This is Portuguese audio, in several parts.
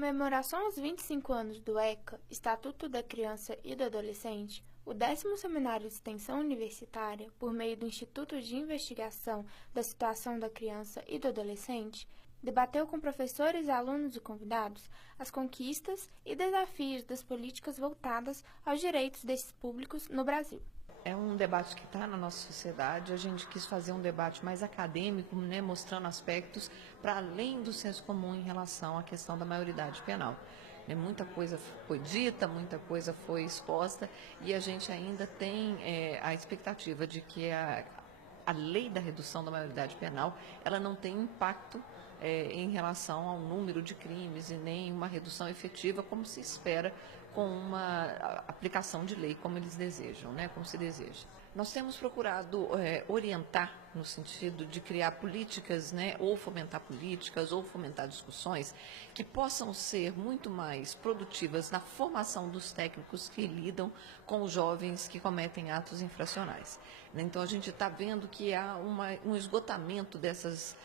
comemoração aos 25 anos do ECA, Estatuto da Criança e do Adolescente, o 10º Seminário de Extensão Universitária, por meio do Instituto de Investigação da Situação da Criança e do Adolescente, debateu com professores, alunos e convidados as conquistas e desafios das políticas voltadas aos direitos desses públicos no Brasil. É um debate que está na nossa sociedade. A gente quis fazer um debate mais acadêmico, né, mostrando aspectos para além do senso comum em relação à questão da maioridade penal. Muita coisa foi dita, muita coisa foi exposta e a gente ainda tem a expectativa de que a lei da redução da maioridade penal ela não tem impacto em relação ao número de crimes e nem uma redução efetiva como se espera com uma aplicação de lei como eles desejam, né, como se deseja. Nós temos procurado orientar no sentido de criar políticas, né, ou fomentar políticas, ou fomentar discussões que possam ser muito mais produtivas na formação dos técnicos que lidam com os jovens que cometem atos infracionais. Então, a gente está vendo que há um esgotamento dessas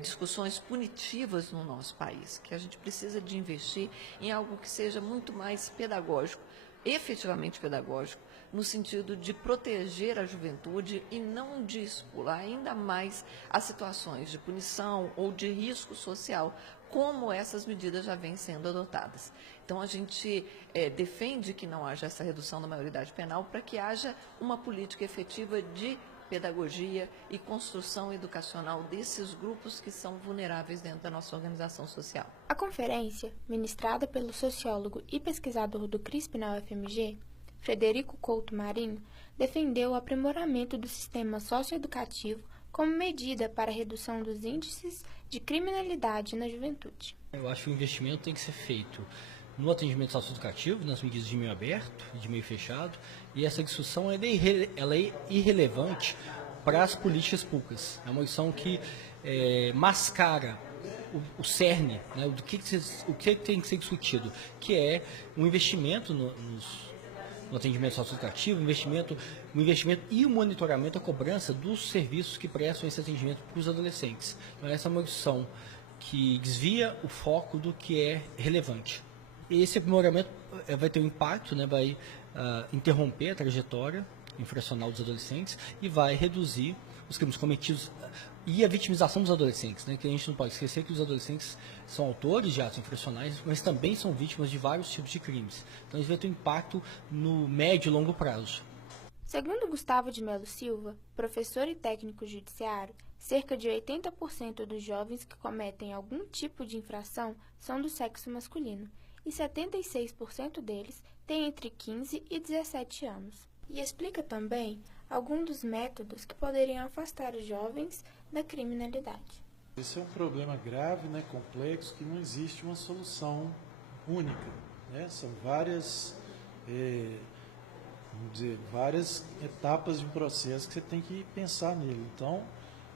discussões punitivas no nosso país, que a gente precisa de investir em algo que seja muito mais pedagógico, efetivamente pedagógico, no sentido de proteger a juventude e não de expular ainda mais as situações de punição ou de risco social, como essas medidas já vêm sendo adotadas. Então, a gente defende que não haja essa redução da maioridade penal para que haja uma política efetiva de pedagogia e construção educacional desses grupos que são vulneráveis dentro da nossa organização social. A conferência, ministrada pelo sociólogo e pesquisador do CRISP na UFMG, Frederico Couto Marinho, defendeu o aprimoramento do sistema socioeducativo como medida para a redução dos índices de criminalidade na juventude. Eu acho que o investimento tem que ser feito no atendimento socioeducativo, nas medidas de meio aberto e de meio fechado, e essa discussão ela é irrelevante para as políticas públicas. É uma discussão que mascara o cerne, né, o que tem que ser discutido, que é o investimento no atendimento socioeducativo, o investimento e o monitoramento, a cobrança dos serviços que prestam esse atendimento para os adolescentes. Então, essa é uma discussão que desvia o foco do que é relevante. Esse aprimoramento vai ter um impacto, né, vai interromper a trajetória infracional dos adolescentes e vai reduzir os crimes cometidos e a vitimização dos adolescentes, né, que a gente não pode esquecer que os adolescentes são autores de atos infracionais, mas também são vítimas de vários tipos de crimes. Então isso vai ter um impacto no médio e longo prazo. Segundo Gustavo de Melo Silva, professor e técnico judiciário, cerca de 80% dos jovens que cometem algum tipo de infração são do sexo masculino e 76% deles têm entre 15 e 17 anos. E explica também alguns dos métodos que poderiam afastar os jovens da criminalidade. Esse é um problema grave, né, complexo, que não existe uma solução única, né? São várias várias etapas de um processo que você tem que pensar nele. Então,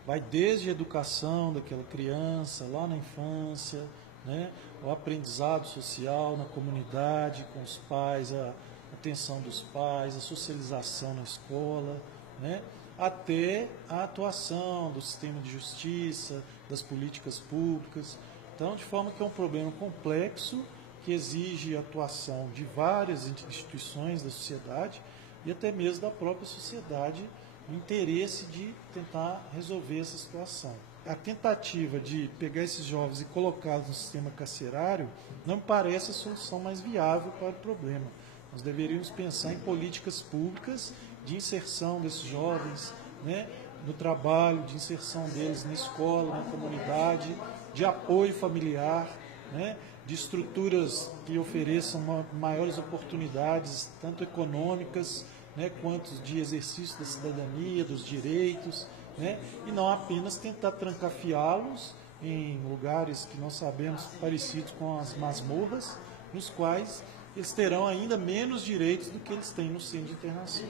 vai desde a educação daquela criança, lá na infância, né, o aprendizado social na comunidade, com os pais, a atenção dos pais, a socialização na escola, né, até a atuação do sistema de justiça, das políticas públicas. Então, de forma que é um problema complexo, que exige a atuação de várias instituições da sociedade e até mesmo da própria sociedade, no interesse de tentar resolver essa situação. A tentativa de pegar esses jovens e colocá-los no sistema carcerário não parece a solução mais viável para o problema. Nós deveríamos pensar em políticas públicas de inserção desses jovens, né, no trabalho, de inserção deles na escola, na comunidade, de apoio familiar, né, de estruturas que ofereçam maiores oportunidades, tanto econômicas, né, quanto de exercício da cidadania, dos direitos, né, e não apenas tentar trancafiá-los em lugares que nós sabemos parecidos com as masmorras, nos quais eles terão ainda menos direitos do que eles têm no centro de internação.